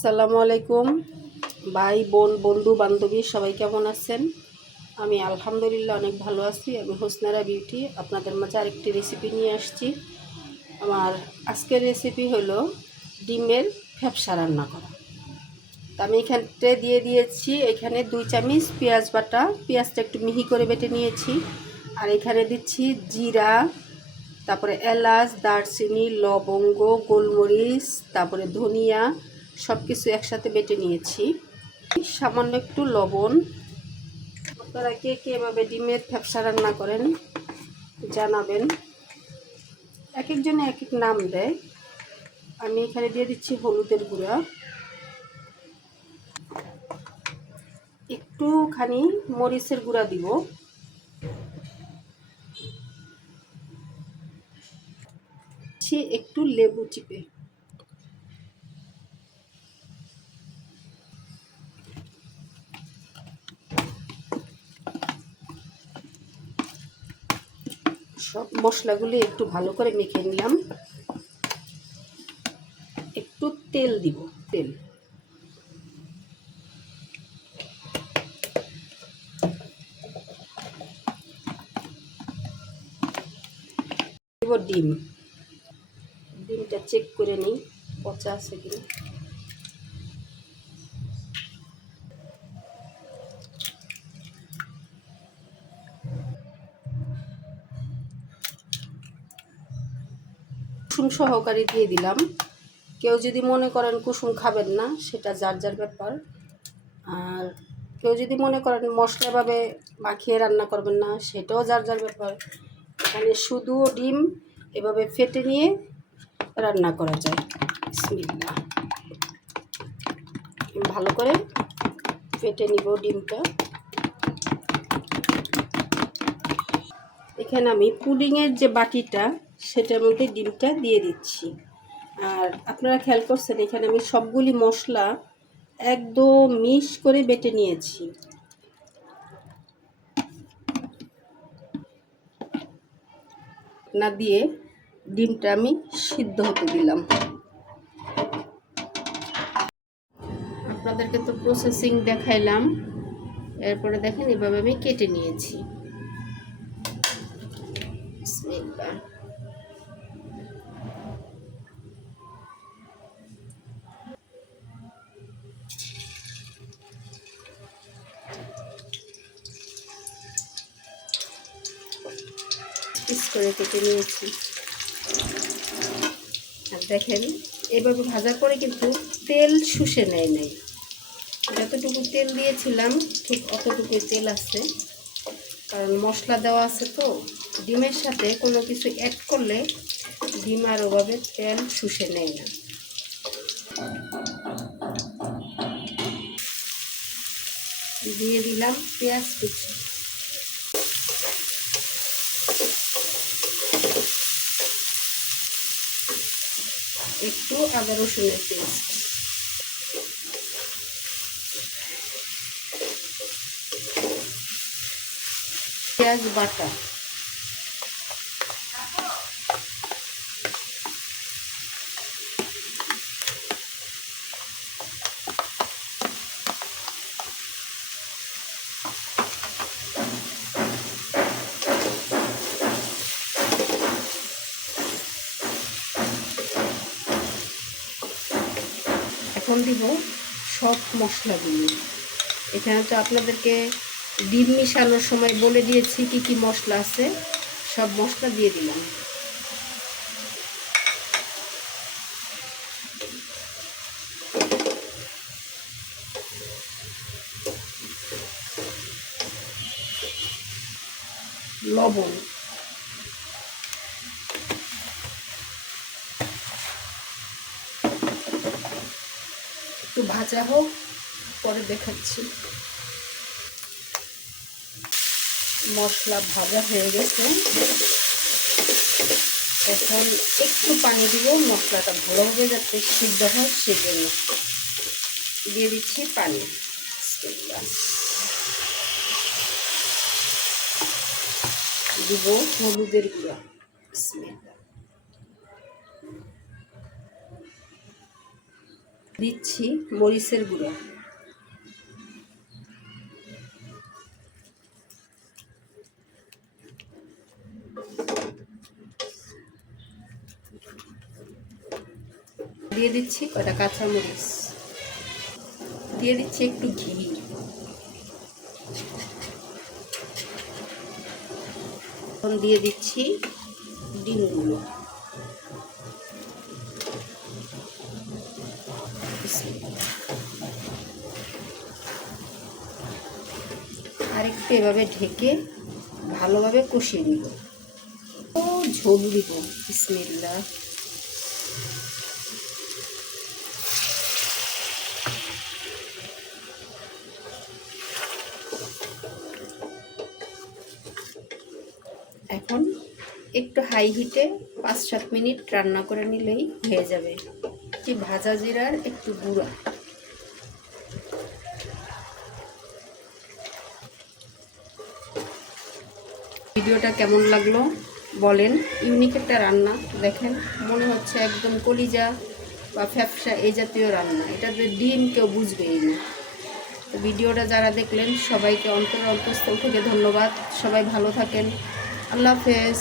আসসালামু আলাইকুম। ভাই, বোন, বন্ধু, বান্ধবী, সবাই কেমন আছেন? আমি আলহামদুলিল্লাহ অনেক ভালো আছি। আমি হোসনারা বিউটি আপনাদের মাঝে আরেকটি রেসিপি নিয়ে আসছি। আমার আজকের রেসিপি হলো ডিমের ফ্যাপসা রান্না করা। তো আমি এখানতে দিয়ে দিয়েছি। এখানে দুই চামচ পেঁয়াজ বাটা। পেঁয়াজটা একটু মিহি করে বেটে নিয়েছি। আর এখানে দিচ্ছি জিরা, তারপরে এলাচ, দারচিনি, লবঙ্গ, গোলমরিচ, তারপরে ধনিয়া সব কিছু একসাথে বেটে নিয়েছি। সামান্য একটু লবণ। আপনারা কে কে এভাবে ডিমের ফ্যাপসা রান্না করেন জানাবেন। এক একজনে এক এক নাম দেয়। আমি এখানে দিয়ে দিচ্ছি হলুদের গুঁড়া। একটুখানি মরিচের গুঁড়া দিব। একটু লেবু চিপে। সব মশলাগুলি একটু ভালো করে মেখে নিলাম। একটু তেল দিব তেল। দিব ডিম। ডিমটা চেক করে নিই, পচা আছে কিনা। কুসুম সহকারে দিয়ে দিলাম। কেউ যদি মনে করেন কুসুম খাবেন না, সেটা যার যার ব্যাপার। আর কেউ যদি মনে করেন মশলাভাবে মাখিয়ে রান্না করবেন না, সেটাও যার যার ব্যাপার। এখানে শুধু ডিম এভাবে ফেটে নিয়ে রান্না করা যায়। ভালো করে ফেটে নিব ডিমটা। এখানে আমি পুডিংয়ের যে বাটিটা সেটার মধ্যে ডিমটা দিয়ে দিচ্ছি। আর আপনারা খেয়াল করছেন, এখানে আমি সবগুলি মশলা একদম মিশ করে বেটে নিয়েছি। না দিয়ে ডিমটা আমি সিদ্ধ হতে দিলাম। আপনাদেরকে তো প্রসেসিং দেখাইলাম। এরপরে দেখেন এভাবে আমি কেটে নিয়েছি। বিসমিল্লাহ। পিস করে কেটে নিয়েছি। আর দেখেন, এভাবে ভাজা করে কিন্তু তেল শুষে নেয় নাই। যতটুকু তেল দিয়েছিলাম, ঠিক অতটুকু তেল আছে। কারণ মশলা দেওয়া আছে তো, ডিমের সাথে কোনো কিছু অ্যাড করলে ডিম আর ওভাবে তেল শুষে নেয় না। দিয়ে দিলাম পেঁয়াজ কুচি। একটু আদা রসুনের পেস্ট। পেঁয়াজ বাটা। দিব সব মশলাগুলো। এখানে তো আপনাদেরকে ডিম মিশানোর সময় বলে দিয়েছি কি কি মশলা আছে, সব মশলা দিয়ে দিলাম। লবণ। একটু ভাজা হোক, পরে দেখাচ্ছি। মশলা ভাজা হয়ে গেছে। এখন একটু পানি দিব মশলাটা ভালোভাবে যাতে সিদ্ধ হয় সেজন্য। দিয়ে দিচ্ছি পানি। দিব হলুদের গুঁড়া। দিচ্ছি মরিচের গুঁড়ো। দিয়ে দিচ্ছি কয়টা কাঁচামরিচ দিয়ে দিচ্ছি একটু ঘি। দিয়ে দিচ্ছি ডিমগুলো। আরেকটু এভাবে ঢেকে ভালোভাবে কষিয়ে নিব। ও, ঝোল দিব। বিসমিল্লা এখন একটু হাই হিটে পাঁচ সাত মিনিট রান্না করে নিলেই হয়ে যাবে। কি ভাজা জিরার একটু গুঁড়া। ভিডিওটা কেমন লাগল বলেন। ইউনিক একটা রান্না, দেখেন, মনে হচ্ছে একদম কলিজা বা ফ্যাপসা এই জাতীয় রান্না। এটা এটাতে ডিম কেউ বুঝবেই না। তো ভিডিওটা যারা দেখলেন, সবাইকে অন্তর অন্তস্থল থেকে ধন্যবাদ। সবাই ভালো থাকেন। আল্লাহ হাফেজ।